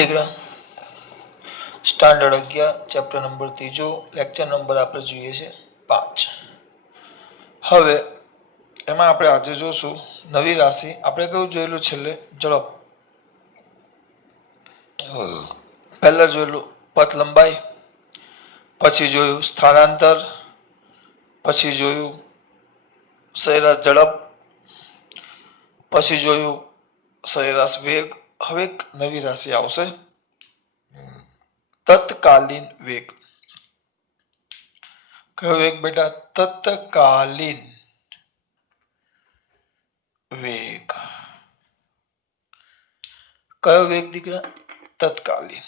દીકરા standard 11 chapter number 3 lecture number આપણે જોઈએ છે 5। હવે એમાં આપણે આજે જોશું નવી રાશિ। આપણે કયું જોયેલું છેલ્લે? ઝડપ। પહેલા જોયેલું પથ લંબાઈ, પછી જોયું સ્થાનાંતર, પછી જોયું સરેરાશ ઝડપ, પછી જોયું સરેરાશ વેગ। હવે એક નવી રાશિ આવશે તત્કાલીન વેગ। કયો વેગ બેટા? તત્કાલીન વેગ। કયો વેગ દીકરા? તત્કાલીન।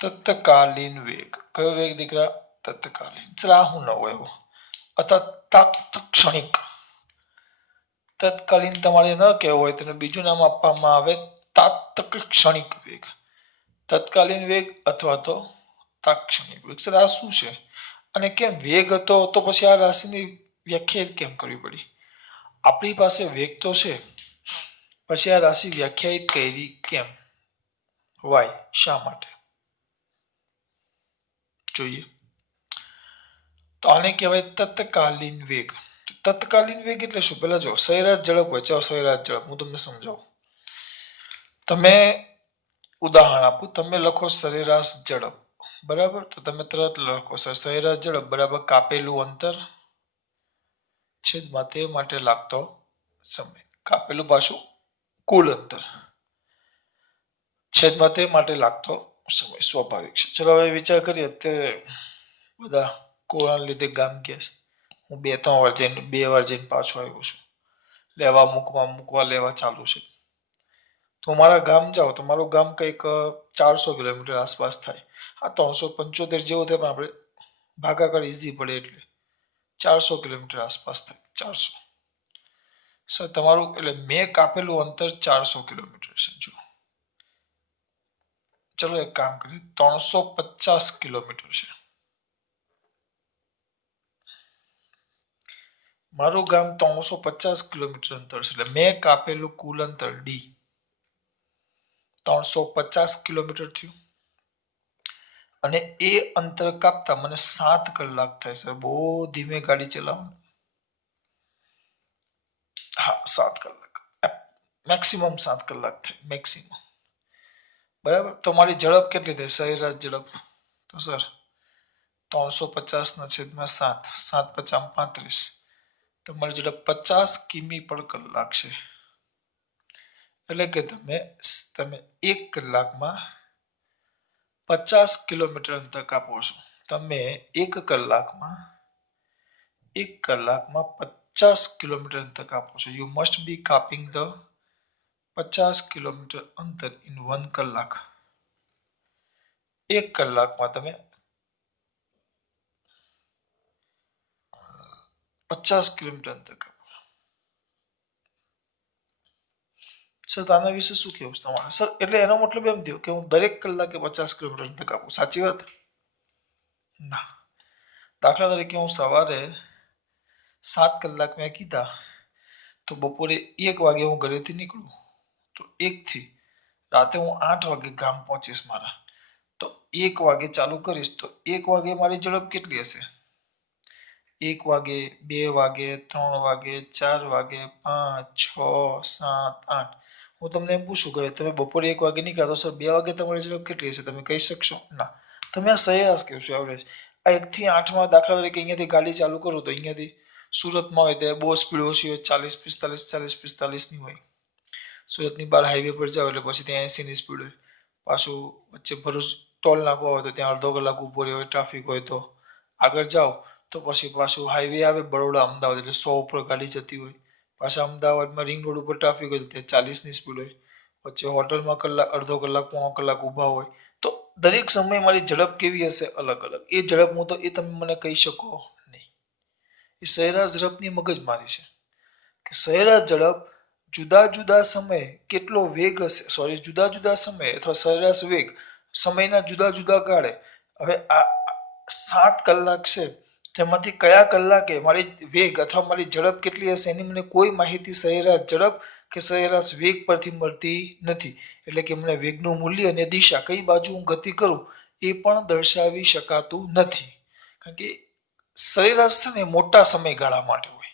તત્કાલીન વેગ કયો વેગ દીકરા? તત્કાલીન। ચલા હું ન હોય એવો અથવા તાત્ક્ષણિક। તત્કાલીન તમારે ન કહેવું હોય તેને બીજું નામ આપવામાં આવે તાત્ક્ષણિક વેગ। તત્કાલીન વેગ અથવા તો તાત્ક્ષણિક વેગ। સર આ શું છે અને કેમ વેગ હતો તો પછી આ રાશિની વ્યાખ્યા કેમ કરવી પડી? આપણી પાસે વેગ તો છે, પછી આ રાશિ વ્યાખ્યાયિત કરી કેમ? વાય? શા માટે? જોઈએ તો આને કહેવાય તત્કાલીન વેગ। તત્કાલીન વેગ એટલે શું? પેલા જો સરેરાશ ઝડપ હોય। ચાલો સરેરાશ ઝડપ હું તમને સમજાવું। તમે ઉદાહરણ આપું, તમે લખો સરેરાશ ઝડપ, બરાબર? તો તમે તરત લખો સરેરાશ ઝડપ બરાબર કાપેલું અંતર છેદમાં તે માટે લાગતો સમય। કાપેલું પાછું કુલ અંતર છેદમાં તે માટે લાગતો સમય સ્વાભાવિક છે। ચલો હવે વિચાર કરીએ। અત્યારે બધા કોરોના લીધે ગામ ગયા છે। હું 2 વાર જઈને પાછો આવ્યો છું। લેવા મૂકવા લેવા ચાલુ છે। તો મારા ગામ જાઓ તો મારું ગામ કંઈક 400 કિલોમીટર આસપાસ થાય। આ 375 જેવું થાય, પણ આપણે ભાગાકાર ઈઝી પડે એટલે 400 કિલોમીટર આસપાસ થાય। 400 સર તમારું એટલે મેં કાપેલું અંતર 400 કિલોમીટર છે। જો ચલો એક કામ કરીએ, 350 કિલોમીટર છે મારું ગામ। 350 કિલોમીટર અંતર છે એટલે મેં કાપેલું કુલ અંતર ડી 350 કિલોમીટર થયું। અને એ અંતર કાપતા મને 7 કલાક થાય। સર બહુ ધીમે ગાડી ચલાવો। હા 7 કલાક મેક્સિમમ 7 કલાક થાય મેક્સિમમ, બરાબર? તો મારી ઝડપ કેટલી થાય? સરેરાશ ઝડપ તો સર 350 ના છેદમાં 7, 7 × 5 = 35। તમારી ઝડપ 50 કિમી પર કલાક છે। એટલે કે તમે 1 કલાકમાં 50 કિલોમીટર અંતર કાપો છો। તમે 1 કલાકમાં 50 કિલોમીટર અંતર કાપો છો। યુ મસ્ટ બી કાપિંગ ધ 50 કિલોમીટર અંતર ઇન 1 કલાક। 1 કલાકમાં તમે 50 કિલોમીટર અંતર કાપો। સર આના વિશે શું કહેવું છે તમારે? સર એટલે એનો મતલબ એમ થયો કે હું દરેક કલાકે 50 કિલોમીટર અંતર કાપું, સાચી વાત? ના, દાખલા તરીકે હું સવારે 7 કલાક મેં કીધા તો બપોરે 1 વાગે હું ઘરેથી નીકળું તો 1 થી રાતે હું 8 વાગે ગામ પહોંચીશ મારા। તો 1 વાગે ચાલુ કરીશ તો 1 વાગે મારી ઝડપ કેટલી હશે? 1 વાગે, 2 વાગે, 3 વાગે, 4 વાગે, 5, 6, 7, 8। હું તમને એમ પૂછું કે તમે બપોરે 1 વાગે નીકળ્યા તો સર 2 વાગે તમારી ઝડપ કેટલી હશે? તમે કહી શકશો? ના, તમે આ સરેરાશ કહેશો, એવરેજ। આ 1 થી 8 માં દાખલા તરીકે અહીંયાથી ગાડી ચાલુ કરું તો અહીંયાથી સુરતમાં હોય ત્યારે બહુ સ્પીડ ઓછી હોય, 40-45 ની હોય। સુરતની બહાર હાઈવે પર જાવ એટલે પછી ત્યાં 80 ની સ્પીડ હોય। પાછું વચ્ચે ભરૂચ ટોલ નાકવા હોય તો ત્યાં અડધો કલાક ઉભો રહ્યો હોય, ટ્રાફિક હોય તો આગળ જાઓ તો પછી પાછું હાઈવે આવે બરોડા અમદાવાદ એટલે 100 ઉપર ગાડી જતી હોય। પાછા અમદાવાદમાં રિંગ રોડ ઉપર ટ્રાફિક હોય તો ત્યાં 40 ની સ્પીડ હોય। વચ્ચે હોટલમાં અડધો કલાક પોણો કલાક ઊભા હોય। તો દરેક સમયે મારી ઝડપ કેવી હશે? અલગ અલગ। એ ઝડપ હું તો એ તમે મને કહી શકો નહીં। એ સરેરાશ ઝડપની મગજમારી છે કે સરેરાશ ઝડપ જુદા જુદા સમયે કેટલો વેગ હશે, જુદા જુદા સમયે અથવા સરેરાશ વેગ સમયના જુદા જુદા ગાળે। હવે આ 7 કલાક છે તેમાંથી કયા કલાકે મારી વેગ અથવા મારી ઝડપ કેટલી હશે એની મને કોઈ માહિતી સરેરાશ ઝડપ કે સરેરાશ વેગ પરથી મળતી નથી, એટલે કે મને વેગનું મૂલ્ય અને દિશા કઈ બાજુ હું ગતિ કરું એ પણ દર્શાવી શકાતું નથી. કારણ કે સરેરાશ છે ને મોટા સમયગાળા માટે હોય.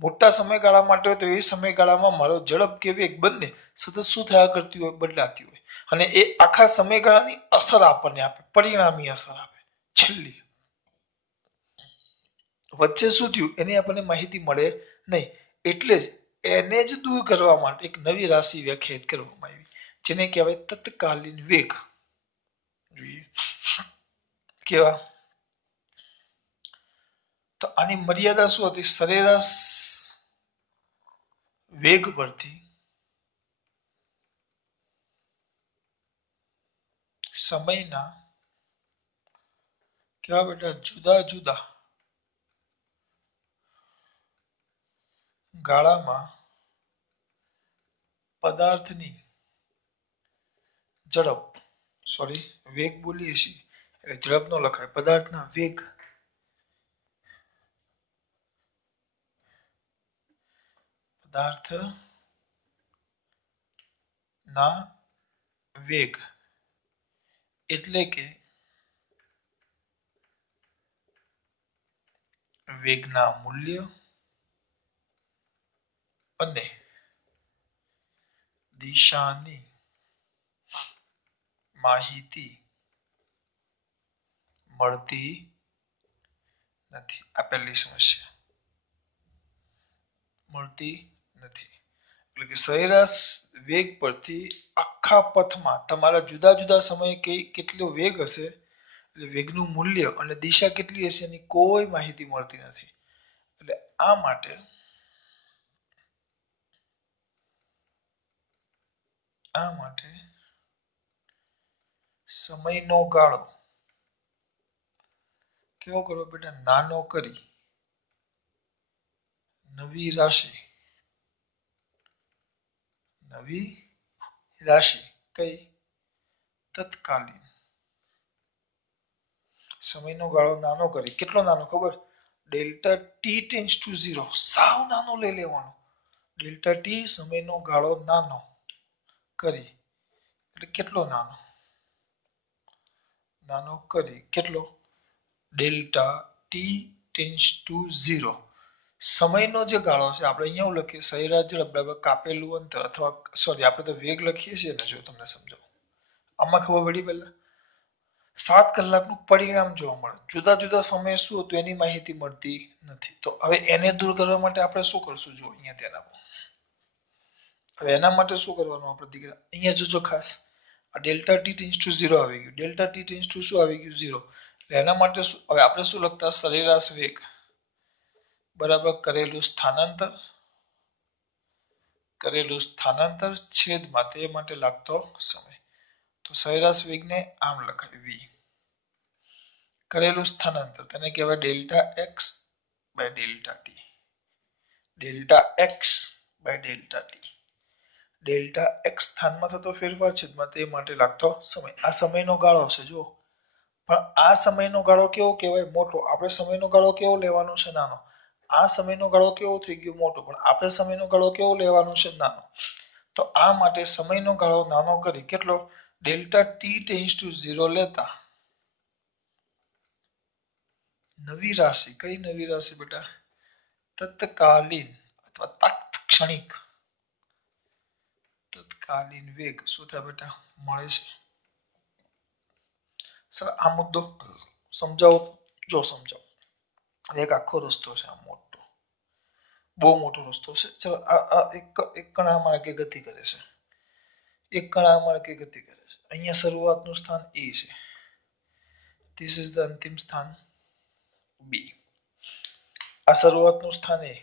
મોટા સમયગાળા માટે હોય તો એ સમયગાળામાં મારો ઝડપ કે વેગ બંને સતત શું થયા કરતી હોય, બદલાતી હોય, અને એ આખા સમયગાળાની અસર આપણને આપે, પરિણામી અસર આપે. છેલ્લી વચ્ચે શું થયું એની આપણને માહિતી મળે નહીં. એટલે જ એને જ દૂર કરવા માટે એક નવી રાશિ વ્યાખ્યાયિત કરવામાં આવી, જેને કહેવાય તત્કાલીન વેગ. જોઈએ કેવા તો આની મર્યાદા શું હતી? સરેરાશ વેગ પરથી સમયના કેવા બેટા જુદા જુદા ગાળામાં પદાર્થની ઝડપ, સોરી વેગ બોલીએ છીએ એટલે ઝડપ નો લખાય, પદાર્થના વેગ ના વેગ એટલે કે વેગના મૂલ્ય અને દિશાની માહિતી મળતી નથી. આ પહેલી સમસ્યા, મળતી નથી. એટલે કે સરેરાશ વેગ પરથી આખા પથમાં તમારા જુદા જુદા સમયે કેટલો વેગ હશે, એટલે વેગનું મૂલ્ય અને દિશા કેટલી હશે એની કોઈ માહિતી મળતી નથી. એટલે આ માટે સમયનો ગાળો કેવો કરો બેટા? નાનો કરી નવી રાશિ કઈ? તત્કાલીન. સમયનો ગાળો નાનો કરી, કેટલો નાનો ખબર? ડેલ્ટા ટી ટેન્ડ્સ ટુ 0, સાવ નાનો લઈ લેવાનો. ડેલ્ટા ટી સમયનો ગાળો નાનો કરી એટલે કેટલો નાનો? નાનો કરી કેટલો? Delta T tends to 0. સમયનો જે ગાળો છે આપણે અહીંયા એવું લખીએ સરેરાશ ઝડપ બરાબર કાપેલું અંતર, અથવા સોરી આપણે તો વેગ લખીએ છીએ ને, જો તમને સમજાવું આમાં ખબર પડી. પહેલા 7 કલાકનું પરિણામ જોવા મળે, જુદા જુદા સમયે શું હતું એની માહિતી મળતી નથી. તો હવે એને દૂર કરવા માટે આપણે શું કરશું? જો અહીંયા ધ્યાન આપો. હવે એના માટે શું કરવાનું આપણે દીકરા? અહીંયા જોજો ખાસ, આ ડેલ્ટા ટી ટેન્ડ્સ ટુ 0 આવી ગયું. ડેલ્ટા ટી ટેન્ડ્સ ટુ શું આવી ગયું? 0. એટલે એના માટે હવે આપણે શું લખતા? સરેરાશ વેગ બરાબર કરેલું સ્થાનાંતર છેદમાં તે માટે લાગતો સમય. તો સરેરાશ વેગને આમ લખાય v, કરેલું સ્થાનાંતર તેને કહેવાય delta X by delta T. Delta X by delta T, delta X સ્થાનમાં થતો ફેરફાર છેદમાં તે માટે લાગતો સમય. આ સમયનો ગાળો છે જો, પણ આ સમયનો ગાળો કેવો કહેવાય? મોટો. આપણે સમયનો ગાળો કેવો લેવાનો છે? નાનો. આ સમયનો ગાળો કેવો થઈ ગયો? મોટો. પણ આપણે સમયનો ગાળો કેવો લેવાનો છે? નાનો. તો આ માટે સમયનો ગાળો નાનો કરી કેટલો? ડેલ્ટા ટી ટેન્ડ્સ ટુ 0 લેતા નવી રાશિ, કઈ નવી રાશિ બેટા? તત્કાલીન અથવા તત્કાલીન વેગ શું થાય બેટા? મળે છે. સર આ મુદ્દો સમજાવો. જો સમજાવો, એક આખો રસ્તો છે, આ મોટો, બહુ મોટો રસ્તો છે. ચલો એક કણ માર્ગે ગતિ કરે છે, એક કણ માર્ગે ગતિ કરે છે. અહીંયા શરૂઆતનું સ્થાન એ છે, ધીસ ઇઝ ધ અંતિમ સ્થાન બી. આ શરૂઆતનું સ્થાન એ,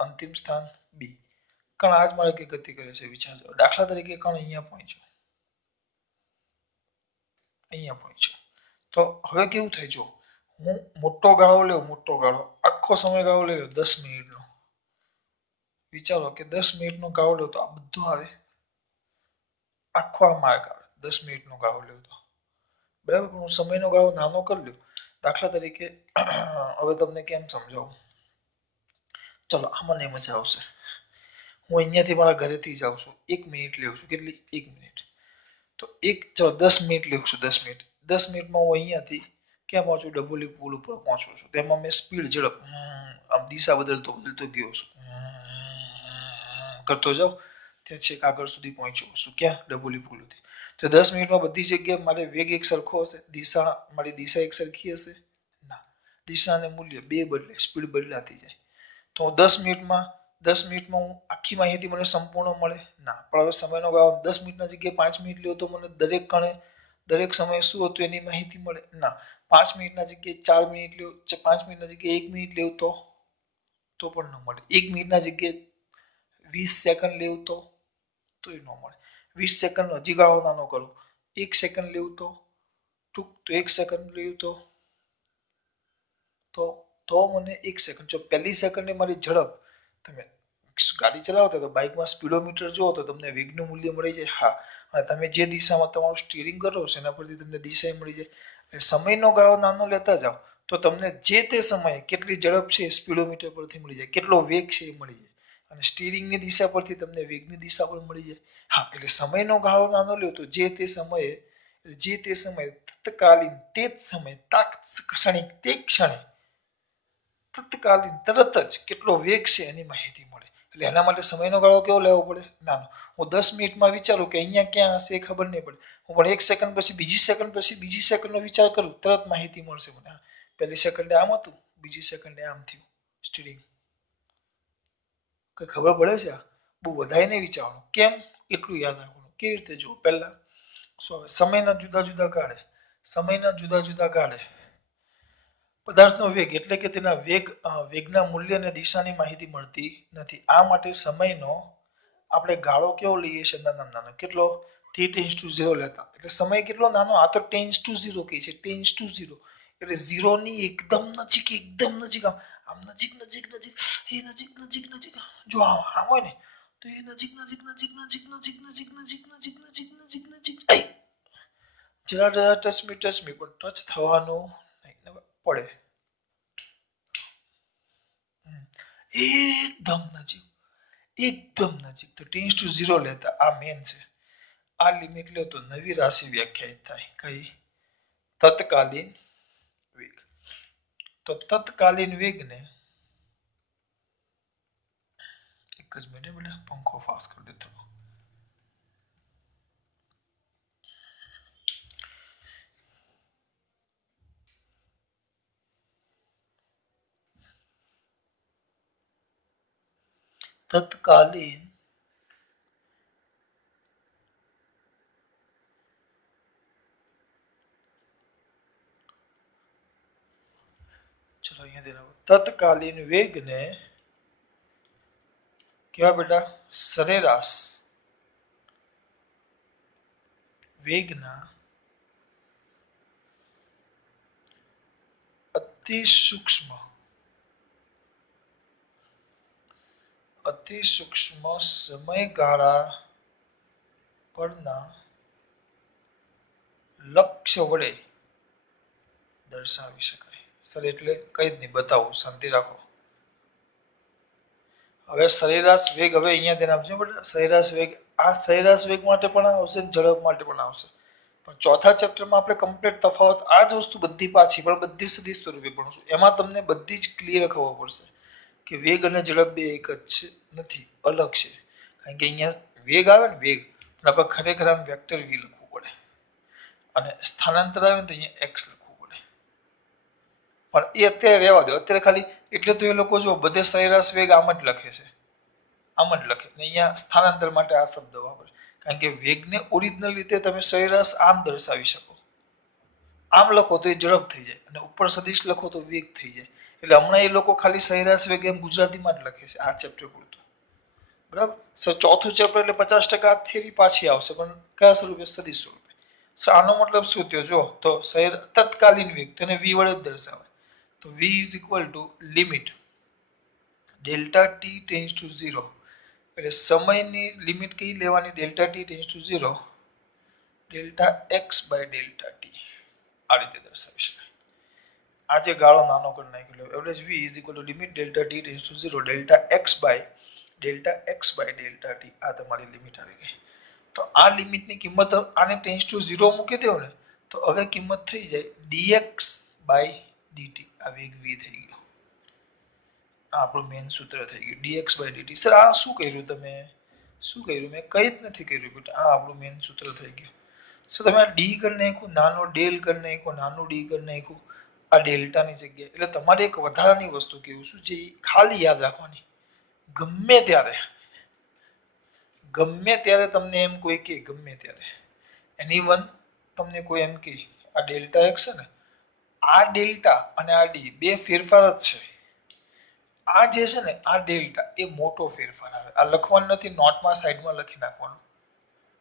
અંતિમ સ્થાન બી. કણ આ જ માર્ગે ગતિ કરે છે. વિચારજો, દાખલા તરીકે કણ અહીંયા પહોંચ્યો, તો હવે કેવું થાય? જો હું મોટો ગાળો લેવું, મોટો ગાળો આખો સમયગાળો લઈ લો 10 મિનિટનો, વિચારો કે 10 મિનિટનો ગાળો લો તો આ બધું આવે, આખો આ માર્ગ આવે. 10 મિનિટનો ગાળો લેવો તો બરાબર. હું સમયનો ગાળો નાનો કરી લઉં. દાખલા તરીકે હવે તમને કેમ સમજાવું? ચલો આમાં મજા આવશે. હું અહીંયાથી મારા ઘરેથી જાઉં છું 1 મિનિટ લેવું છું, કેટલી 1 મિનિટ, તો ચલો 10 મિનિટ લેવું છું, 10 મિનિટ, 10 મિનિટમાં હું અહીંયાથી ક્યાં પહોંચું, ડબોલી પુલ ઉપર પહોંચું છું, તેમાં મેં સ્પીડ ઝડપ આમ દિશા બદલતો ગયો છું, કરતો જાઉં, ત્યાં છેક આગળ સુધી પહોંચ્યો છું, ક્યાં ડબોલી પુલ સુધી. તો 10 મિનિટમાં બધી જગ્યાએ મારે વેગ એક સરખો હશે, મારી દિશા એક સરખી હશે ના, દિશા અને મૂલ્ય બે બદલે, સ્પીડ બદલાતી જાય. તો 10 મિનિટમાં હું આખી માહિતી મને સંપૂર્ણ મળે ના, પણ હવે સમયનો ગાળો 10 મિનિટના જગ્યાએ 5 મિનિટ લ્યો તો મને દરેક કણે દરેક સમયે શું હતું એની માહિતી મળે ના, 5 મિનિટના જગ્યાએ 4 મિનિટ લ્યો, 5 મિનિટના જગ્યાએ 1 મિનિટ લેવું તો પણ ન મળે, 1 મિનિટના જગ્યાએ 20 સેકન્ડ લેવું તોય ન મળે, 20 સેકન્ડ હજી ગાળો નાનો કરું, 1 સેકન્ડ લેવું તો 1 સેકન્ડ લેવું તો મને 1 સેકન્ડ, જો પહેલી સેકન્ડે મારી ઝડપ, તમે ગાડી ચલાવતા તો બાઇકમાં સ્પીડોમીટર જુઓ તો તમને વેગનું મૂલ્ય મળી જાય, હા, અને તમે જે દિશામાં તમારું સ્ટીરિંગ કરો છો એના પરથી તમને દિશા મળી જાય. સમયનો ગાળો નાનો લેતા જાઓ તો તમને જે તે સમયે કેટલી ઝડપ છે એ સ્પીડોમીટર પરથી મળી જાય, કેટલો વેગ છે એ મળી જાય, અને સ્ટીરિંગની દિશા પરથી તમને વેગની દિશા પણ મળી જાય. હા, એટલે સમયનો ગાળો નાનો લ્યો તો જે તે સમયે તત્કાલીન તે જ સમયે તાત્ક્ષણિક તે ક્ષણે તત્કાલીન તરત જ કેટલો વેગ છે એની માહિતી મળે. એટલે એના માટે સમયનો ગાળો કેવો લેવો પડે, નાનો. હું 10 મિનિટમાં વિચારું કે અહીંયા ક્યાં હશે એ ખબર નહીં પડે, હું પણ 1 સેકન્ડ પછી બીજી સેકન્ડનો વિચાર કરું, તરત માહિતી મળશે મને, પહેલી સેકન્ડે આમ હતું, બીજી સેકન્ડે આમ થયું સ્ટીરિંગ. કઈ ખબર પડે છે? બહુ વધારે નહીં વિચારવાનું, કેમ એટલું યાદ રાખવાનું. કેવી રીતે જુઓ, પહેલા સમયના જુદા જુદા કાળે પદાર્થનો વેગ એટલે કે તેના વેગના મૂલ્ય અને દિશાની માહિતી મળતી નથી. આ માટે સમયનો આપણે ગાળો કેવો લઈએ છીએ, નાનો, કેટલો t→0 લેતા, એટલે સમય કેટલો નાનો, આ તો 10:0 કહે છે, 10:0 એટલે 0 ની એકદમ નજીક આમ નજીક જો આમ હોય ને તો એ નજીક જરા ટચ મી પણ ટચ થવાનું પડે, એકદમ નજીક તો 10:0 લેતા, આ મેન છે. આ લિમિટ લો તો નવી રાશિ વ્યાખ્યાયિત થાય, કઈ તત્કાલીન વેગ. તો તત્કાલીન વેગને એક જ મિનિટ બેટા, પંખો ફાસ્ટ કરી દેતો. તત્કાલીન ચલો અહીંયા તત્કાલીન વેગને કેવા બેટા, સરેરાશ વેગના અતિ સૂક્ષ્મ સમયગાળા પરના લક્ષ્ય વડે દર્શાવી શકાય. સર એટલે કઈ જ નહીં, બતાવું, શાંતિ રાખો. હવે સરેરાશ વેગ, હવે અહીંયા ધ્યાન આપજો બેટા, સરેરાશ વેગ, આ સરેરાશ વેગ માટે પણ આવશે, ઝડપ માટે પણ આવશે, પણ ચોથા ચેપ્ટરમાં આપણે કમ્પ્લીટ તફાવત આ જ વસ્તુ બધી પાછી પણ બધી સદિશ સ્વરૂપે ભણશું, એમાં તમને બધી જ ક્લિયર ખબર પડશે કે વેગ અને ઝડપ બે એક જ છે, નથી, અલગ છે. કારણ કે અહીંયા વેગ આવે ને વેગ, આપણે ખરેખર આમ વેક્ટર વી લખવું પડે, અને સ્થાનાંતર આવે ને તો અહીંયા એક્સ લખવું પડે, પણ એ અત્યારે રહેવા દો, અત્યારે ખાલી એટલે તો એ લોકો જો બધે સરેરાશ વેગ આમ જ લખે છે, આમ જ લખે, ને અહીંયા સ્થાનાંતર માટે આ શબ્દ વાપરે, કારણ કે વેગને ઓરિજિનલ રીતે તમે સરેરાશ આમ દર્શાવી શકો, આમ લખો તો એ ઝડપ થઈ જાય, અને ઉપર સદિશ લખો તો વેગ થઈ જાય. એટલે હમણાં એ લોકો ખાલી સરેરાશ વેગ એમ ગુજરાતીમાં જ લખે છે આ ચેપ્ટર પૂરતું, બરાબર. સર ચોથું ચેપ્ટર એટલે 50% થિયરી પાછી આવશે, પણ કયા સ્વરૂપે, સદિશ સ્વરૂપે. આનો મતલબ શું થયો, જો તો તત્કાલીન વેગ તેને v વડે જ દર્શાવાય, તો v is equal to limit delta T tends to 0, એટલે સમયની લિમિટ કઈ લેવાની, delta T tends to 0 delta X by delta T, આ રીતે દર્શાવી શકાય. આજે ગાળો નાનો કરી નાખ્યો, average v is equal to limit delta T tends to 0 delta X by delta X by delta T આ તમારી લિમિટ આવી ગઈ. તો આ લિમિટની કિંમત આને ટેન્સ ટુ 0 મૂકી દો ને તો હવે કિંમત થઈ જાય dx બાય dt. આ વેગ v થઈ ગયો. આ આપણું મેઇન સૂત્ર થઈ ગયું dx બાય dt. સર આ શું કર્યું તમે? શું કર્યું? મેં કંઈ જ નથી કર્યું બેટા. આ આપણું મેઇન સૂત્ર થઈ ગયું. સો તમે આ ડી કરી નાખ્યું, નાનો ડેલ કરી નાખ્યો, નાનું ડી કરી નાખ્યું આ ડેલ્ટાની જગ્યાએ. એટલે તમારે એક વધારાની વસ્તુ કેવું શું છે ખાલી યાદ રાખવાની. ગમે ત્યારે તમને એમ કોઈ કે ગમે ત્યારે એનીવન તમને કોઈ એમ કે આ ડેલ્ટા એક્સ છે ને આ ડેલ્ટા અને આ ડી બે ફેરફાર જ છે. આ જે છે ને આ ડેલ્ટા એ મોટો ફેરફાર આવે. આ લખવાનું નથી, નોટમાં સાઈડમાં લખી નાખવાનું.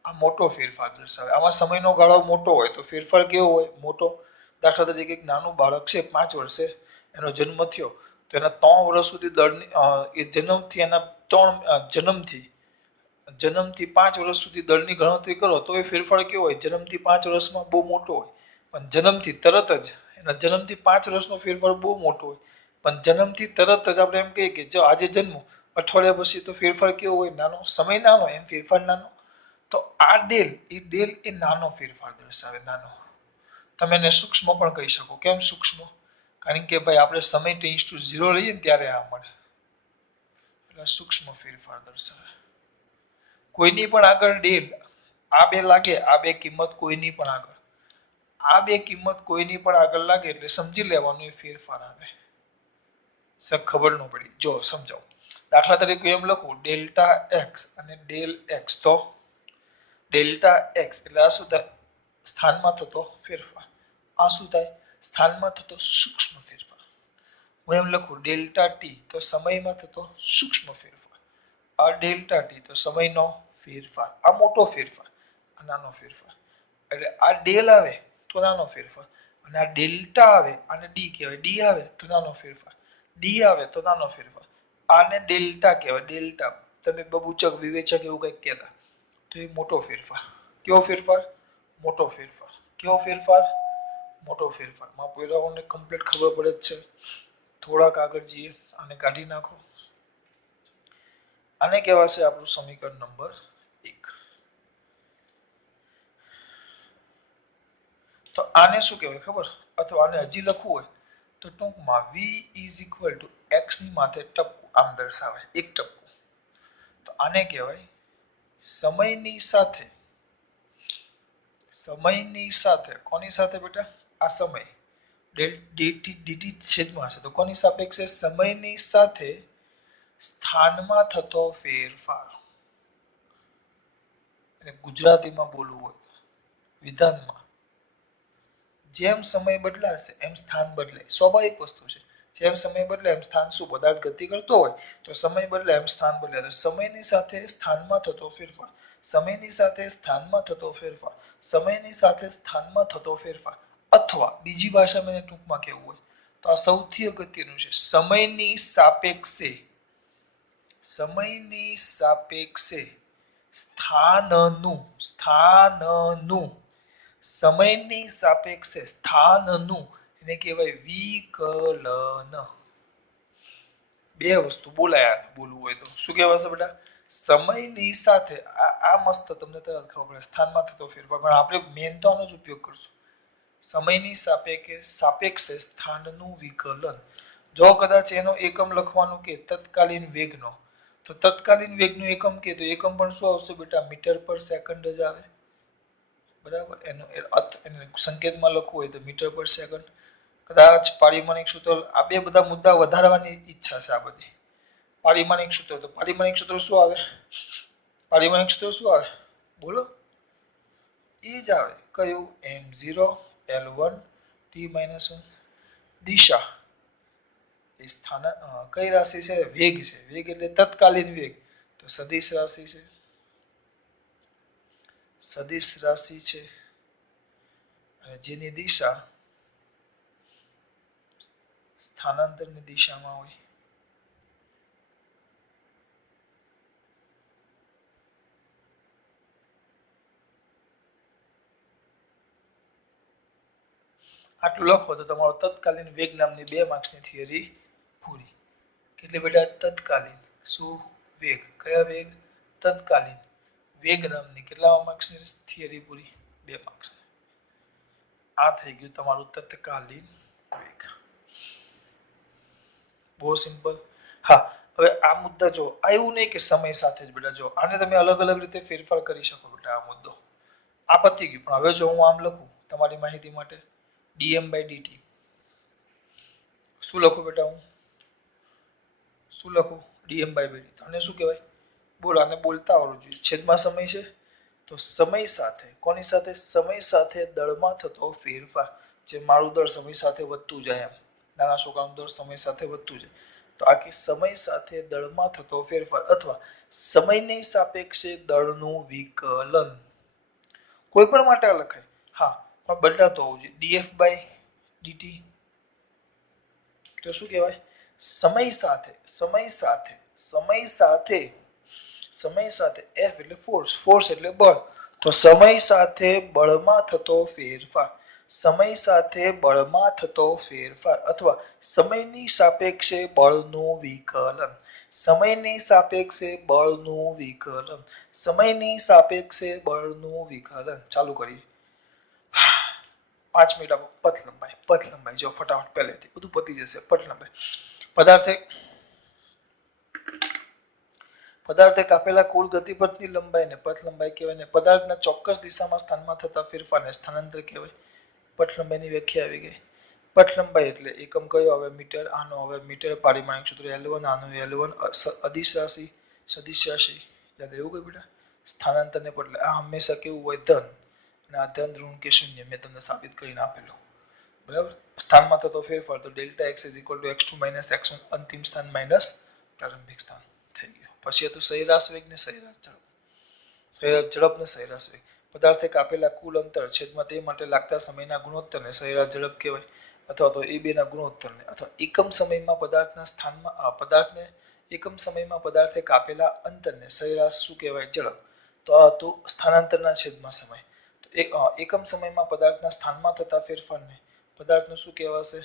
આ મોટો ફેરફાર દર્શાવે. આમાં સમયનો ગાળો મોટો હોય તો ફેરફાર કેવો હોય? મોટો. દાખલા તરીકે એક નાનું બાળક છે 5 વર્ષે એનો જન્મ થયો તો એના 3 વર્ષ સુધી દળની એ જન્મથી એના 3 જન્મથી 5 વર્ષ સુધી દળની ગણતરી કરો તો એ ફેરફાર કેવો હોય? જન્મથી 5 વર્ષમાં બહુ મોટો હોય. પણ જન્મથી તરત જ એના જન્મથી 5 વર્ષનો ફેરફાર બહુ મોટો હોય. પણ જન્મથી તરત જ આપણે એમ કહીએ કે જો આજે જન્મ અઠવાડિયા પછી તો ફેરફાર કેવો હોય? નાનો. સમય નાનો એમ ફેરફાર નાનો. તો આ ડેલ એ નાનો ફેરફાર દર્શાવે. નાનો. તમે એને સૂક્ષ્મ પણ કહી શકો. કેમ સૂક્ષ્મ? કારણ કે ભાઈ આપણે સમય ટેન્સ ટુ 0 લઈએ ને ત્યારે આ મળે. એટલે સૂક્ષ્મ ફેરફાર દર્શાવે. કોઈની પણ આગળ ડેલ આ બે લાગે, આ બે કિંમત કોઈની પણ આગળ, આ બે કિંમત કોઈની પણ આગળ લાગે એટલે સમજી લેવાનું એ ફેરફાર આવે. સર ખબર ન પડી. જો સમજાવો. દાખલા તરીકે એમ લખું ડેલ્ટા એક્સ અને ડેલ એક્સ. તો ડેલ્ટા એક્સ એટલે આ શું થાય? સ્થાનમાં થતો ફેરફાર. આ શું થાય? સ્થાનમાં થતો સૂક્ષ્મ ફેરફાર. હું એમ લખું ડેલ્ટા ટી તો સમયમાં થતો સૂક્ષ્મ ફેરફાર. આ ડેલ્ટા ટી તો સમયનો ફેરફાર. આ મોટો ફેરફાર, આ નાનો ફેરફાર. એટલે આ ડેલ આવે તો નાનો ફેરફાર અને આ ડેલ્ટા આવે આને ડી કહેવાય. ડી આવે તો નાનો ફેરફાર, ડી આવે તો નાનો ફેરફાર. આને ડેલ્ટા કહેવાય. ડેલ્ટા તમે બબૂચક વિવેચક એવું કંઈક કહેતા તો એ મોટો ફેરફાર. કેવો ફેરફાર? મોટો ફેરફાર. કેવો ફેરફાર? મોટો ફેરફાર. માં પોયરાઓને કમ્પ્લીટ ખબર પડે જ છે. થોડાક આગળ જઈએ. આને કાઢી નાખો. આને કહેવાશે આપણું સમીકરણ નંબર 1. તો આને શું કહેવાય ખબર? અથવા આને હજી લખવું હોય તો ટૂંકમાં v x ની માથે ટપકું આમ દર્શાવે. એક ટપકું. તો આને કહેવાય સમયની સાથે કોની સાથે બેટા? આ સમય dt છેદમાં છે તો કોની સાપેક્ષે? સમયની સાથે સ્થાનમાં થતો ફેરફાર. અને ગુજરાતીમાં બોલવું હોય વિધાનમાં જેમ સમય બદલાશે એમ સ્થાન બદલાય. સ્વાભાવિક વસ્તુ છે. જેમ સમય બદલાય એમ સ્થાન શું? પદાર્થ ગતિ કરતો હોય તો સમય બદલાય એમ સ્થાન બદલાય. તો સમયની સાથે સ્થાનમાં થતો ફેરફાર. સમયની સાથે સ્થાનમાં થતો ફેરફાર. સમયની સાથે સ્થાનમાં થતો ફેરફાર. અથવા બીજી ભાષામાં એને ટૂંકમાં કહેવું હોય તો આ સૌથી અગત્યનું છે. સમયની સાપેક્ષે સ્થાનનું સમયની સાપેક્ષે સ્થાનનું એને કહેવાય વિકલન. બે વસ્તુ બોલાય. બોલવું હોય તો શું કહેવાશે બેટા? સમયની સાથે આ મસ્ત તમને તરત ખબર પડે સ્થાનમાં થતો ફેરફાર. પણ આપણે મેન તો આનો જ ઉપયોગ કરશું. સમયની સાપેક્ષે સ્થાનનું વિકલન. જો કદાચ એનો એકમ લખવાનું કે તત્કાલીન વેગનો તો તત્કાલીન વેગનું એકમ કે તો એકમ પણ શું આવશે બેટા? મીટર પર સેકન્ડ જ આવે. બરાબર. એનો અર્થ એને સંકેતમાં લખવું હોય તો મીટર પર સેકન્ડ. કદાચ પારિમાણિક સૂત્ર આ બે બધા મુદ્દા વધારવાની ઈચ્છા છે. આ બધી પારિમાણિક સૂત્ર તો પારિમાણિક સૂત્ર શું આવે? પારિમાણિક સૂત્ર શું આવે? બોલો. એ જ આવે. કયું? m0 l1 t-1. દિશા એ સ્થાન કઈ રાશિ છે? વેગ છે. વેગ એટલે તત્કાલીન વેગ તો સદિશ રાશિ છે. સદિશ રાશિ છે અને જેની દિશા સ્થાનાંતરની દિશામાં હોય. આટલું લખો તો તમારો તત્કાલીન વેગ નામની 2 માર્ક્સની થિયરી પૂરી. કેટલી બેટા? તત્કાલીન શું વેગ. કયા વેગ? તત્કાલીન વેગ નામની કેટલા માર્ક્સની થિયરી પૂરી? 2 માર્ક્સ. આ થઈ ગયું તમારું તત્કાલીન વેગ. બહુ સિમ્પલ. હા, હવે આ મુદ્દા જો એવું નહીં કે સમય સાથે જ બેટા જો આને તમે અલગ અલગ રીતે ફેરફાર કરી શકો બેટા. આ મુદ્દો આ પતી ગયું. પણ હવે જો હું આમ લખું તમારી માહિતી માટે dm/dt શું લખું બેટા? હું શું લખું? dm/dt. આને શું કહેવાય? બોલો, આને બોલતા આવડવું જોઈએ. છેદમાં સમય છે તો સમય સાથે કોની સાથે? સમય સાથે દળમાં થતો ફેરફાર. જે મારું દળ સમય સાથે વધતું જાય એમ નાના છોકરાનું દળ સમય સાથે વધતું જાય તો આ કે સમય સાથે દળમાં થતો ફેરફાર અથવા સમયની સાપેક્ષે દળનું વિકલન. કોઈ પણ માટે લખાય. હા, પણ બદલાતો હોવું જોઈએ. df/dt તો શું કહેવાય? સમય સાથે સમય સાથે f એટલે ફોર્સ એટલે બળ. તો સમય સાથે બળમાં થતો ફેરફાર. સમય સાથે બળમાં થતો ફેરફાર અથવા સમયની સાપેક્ષે બળનું વિકલન. સમયની સાપેક્ષે બળનું વિકલન. સમયની સાપેક્ષે બળનું વિકલન. ચાલુ કરીએ. 5 મિનિટ આપો. પથ લંબાઈ જો ફટાફટ પહેલેથી બધું પતી જશે. પથ લંબાઈ પદાર્થે કાપેલા કુલ ગતિપથની લંબાઈને પથ લંબાઈ કહેવાય. ને પદાર્થના ચોક્કસ દિશામાં સ્થાનમાં થતા ફેરફારને સ્થાનાંતર કહેવાય. પથ લંબાઈની વ્યાખ્યા આવી ગઈ. પથ લંબાઈ એટલે એકમ કયો આવે? મીટર. આનો હવે મીટર પારિમાણિક સૂત્ર L1. આનું L1 અદિશ રાશિ સદિશ રાશિ યાદ એવું કઈ બેટા? સ્થાનાંતરને બદલે આ હંમેશા કેવું હોય? ધન. અને આ ધન, ઋણ કે શૂન્ય મેં તમને સાબિત કરીને આપેલું. બરાબર. સ્થાનમાં થતો ફેરફાર તો ડેલ્ટા x x2 - x1 અંતિમ સ્થાન માઇનસ પ્રારંભિક સ્થાન થઈ ગયું. પછી હતું સરેરાશ વેગ ને સરેરાશ ઝડપ. સરેરાશ ઝડપ ને સરેરાશ વેગ. પદાર્થે કાપેલા કુલ અંતર છેદમાં તે માટે લાગતા સમયના ગુણોત્તરને સરેરાશ ઝડપ કહેવાય. અથવા તો એ બેના ગુણોત્તરને અથવા એકમ સમયમાં પદાર્થના સ્થાનમાં પદાર્થને એકમ સમયમાં પદાર્થે કાપેલા અંતરને સરેરાશ શું કહેવાય? ઝડપ. તો આ હતું સ્થાનાંતરના છેદમાં સમય. તો એકમ સમયમાં પદાર્થના સ્થાનમાં થતા ફેરફારને પદાર્થનું શું કહેવાશે?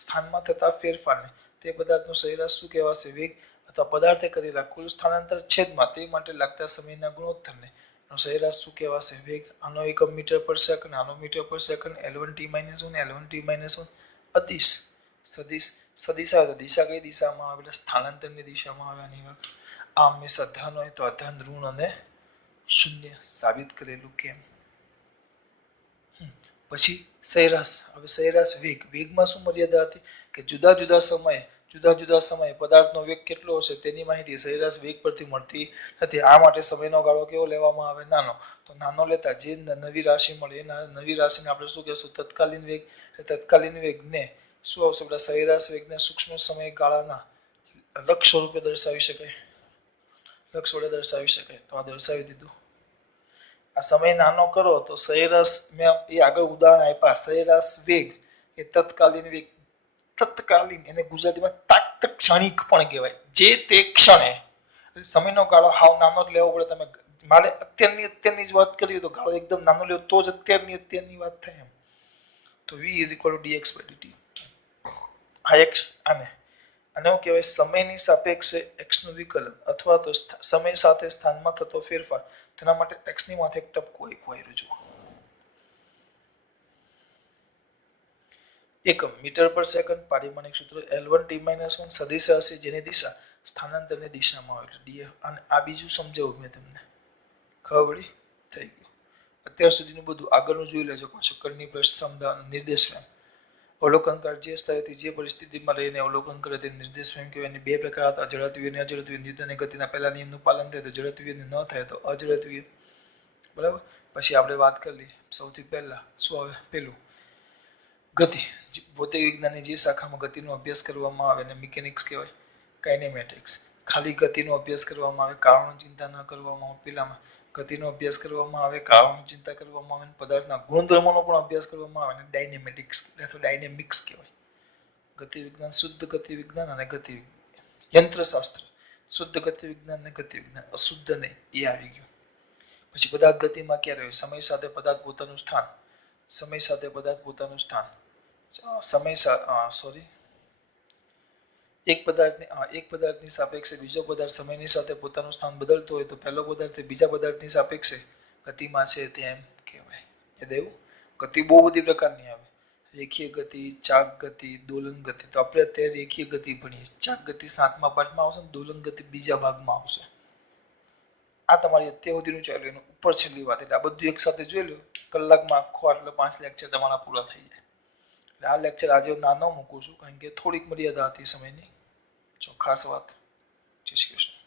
સ્થાનમાં થતા ફેરફારને તે પદાર્થનું સરેરાશ શું કહેવાશે? વેગ. અથવા પદાર્થે કરેલા કુલ સ્થાનાંતર છેદમાં તે માટે લાગતા સમયના ગુણોત્તરને સરેરાશ શું કહેવાશે? વેગ. આનો એકમ મીટર પર સેકન્ડ. આનો મીટર પર સેકન્ડ. L1t - 1 L1t - 1 અદિશ સદિશ સદિશ આવે તો દિશા કઈ દિશામાં આવે? સ્થાનાંતરની દિશામાં આવે. આની વાત આ હંમેશા ધન હોય તો અધન, ઋણ અને શૂન્ય સાબિત કરેલું. કેમ? પછી સરેરાશ. હવે સરેરાશ વેગ. વેગમાં શું મર્યાદા હતી? કે જુદા જુદા સમયે પદાર્થનો વેગ કેટલો હશે તેની માહિતી સરેરાશ વેગ પરથી મળતી નથી. આ માટે સમયનો ગાળો કેવો લેવામાં આવે? નાનો. તો નાનો લેતા જે નવી રાશિ મળે એ નવી રાશિને આપણે શું કહેશું? તત્કાલીન વેગ. તત્કાલીન વેગને શું આવશે? સરેરાશ વેગને સૂક્ષ્મ સમયગાળાના લક્ષ સ્વરૂપે દર્શાવી શકાય. લક્ષ વડે દર્શાવી શકાય. તો આ દર્શાવી દીધું. આ સમય નાનો કરો તો સરેરાશ મેં એ આગળ ઉદાહરણ આપ્યા. સરેરાશ વેગ એ તત્કાલીન વેગ. તત્કાલીન એને ગુજરાતીમાં તાત્ક્ષણિક પણ કહેવાય. જે તે ક્ષણે. સમયનો ગાળો હાવ નાનો જ લેવો પડે. તમે મારે અત્યારની જ વાત કરીએ તો ગાળો એકદમ નાનો લેવો તો જ અત્યારની વાત થાય. એમ તો v = dx/dt. આ x આને શું કહેવાય? સમયની સાપેક્ષે x નું વિકલન અથવા તો સમય સાથે સ્થાનમાં થતો ફેરફાર. તેના માટે x ની માથે એક ટપકું આપ્યું રજૂ. એકમ મીટર પર સેકન્ડ. પારિમાણિક સૂત્ર L1t - 1 સદિશ રાશિ જેની દિશા સ્થાનાંતરની દિશામાં આવે એટલે df. અને આ બીજું સમજાવું મેં તમને. ખબર પડી? થઈ ગયું. અત્યાર સુધીનું બધું આગળનું જોઈ લેજો. પાછું કરની પ્રશ્ન સમજાવવાનો નિર્દેશ ફ્રેમ. અવલોકનકાર જે સ્થળેથી જે પરિસ્થિતિમાં રહીને અવલોકન કરે તે નિર્દેશ ફ્રેમ કહેવાય. બે પ્રકાર હતા: ઝડપી અને અઝડપી. ન્યૂટન અને ગતિના પહેલા નિયમનું પાલન થાય તો ઝડપી અને ન થાય તો અઝડપી. બરાબર. પછી આપણે વાત કરી સૌથી પહેલા શું આવે? પેલું ગતિ. ભૌતિક વિજ્ઞાનની જે શાખામાં ગતિનો અભ્યાસ કરવામાં આવે એને મિકેનિક્સ કહેવાય. કાઇનેમેટિક્સ. ખાલી ગતિનો અભ્યાસ કરવામાં આવે, કારણો ચિંતા ન કરવામાં આવે. પેલામાં ગતિનો અભ્યાસ કરવામાં આવે, કારણો ચિંતા કરવામાં આવે, પદાર્થના ગુણધર્મોનો પણ અભ્યાસ કરવામાં આવે અને ડાયનેમેટિક્સ અથવા ડાયનેમિક્સ કહેવાય. ગતિ વિજ્ઞાન, શુદ્ધ ગતિ વિજ્ઞાન અને ગતિ યંત્રશાસ્ત્ર. શુદ્ધ ગતિ વિજ્ઞાન અને ગતિ વિજ્ઞાન. અશુદ્ધ નહીં એ આવી ગયું. પછી પદાર્થ ગતિમાં ક્યારે હોય? સમય સાથે પદાર્થ પોતાનું સ્થાન. સમય સાથે પદાર્થ પોતાનું સ્થાન. સમય સોરી એક પદાર્થની સાપેક્ષે બીજો પદાર્થ સમયની સાથે પોતાનું સ્થાન બદલતો હોય તો પહેલો પદાર્થ બીજા પદાર્થની સાપેક્ષે ગતિમાં છે તેમ કહેવાય. યાદ આવ્યું? ગતિ બહુ બધી પ્રકારની આવે. રેખીય ગતિ, ચાક ગતિ, દોલન ગતિ. તો આપણે અત્યારે રેખીય ગતિ ભણીએ. ચાક ગતિ 7મા પાઠમાં આવશે ને દોલન ગતિ બીજા ભાગમાં આવશે. આ તમારી અત્યાર સુધીનું ચાલ્યું એનું ઉપર છેલ્લી વાત. એટલે આ બધું એક સાથે જોઈ લો કલાકમાં આખો આટલો 5 લેક્ચર તમારા પૂરા થઈ જાય. એટલે આ લેક્ચર આજે નાનો મૂકું છું કારણ કે થોડીક મર્યાદા હતી સમયની. ખાસ વાત. જય શ્રી કૃષ્ણ.